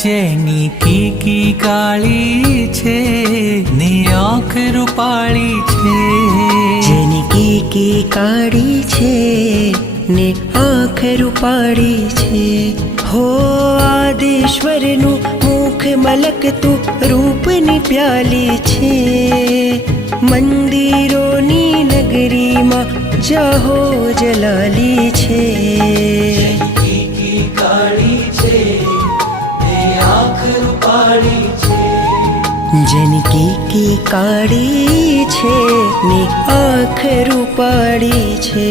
જેની કીકી કાળી છે ને આંખ રૂપાળી છે, જેની કીકી કાળી છે ને આંખ રૂપાળી છે. હો આદેશ્વરનું મુખ મલકતું રૂપની પ્યાલી છે. મંદિરોની નગરીમાં જાહો જલાલી છે. કીકી કાળી છે ને આંખ રૂપાળી છે, જેની કીકી કાળી છે ને આંખ રૂપાળી છે.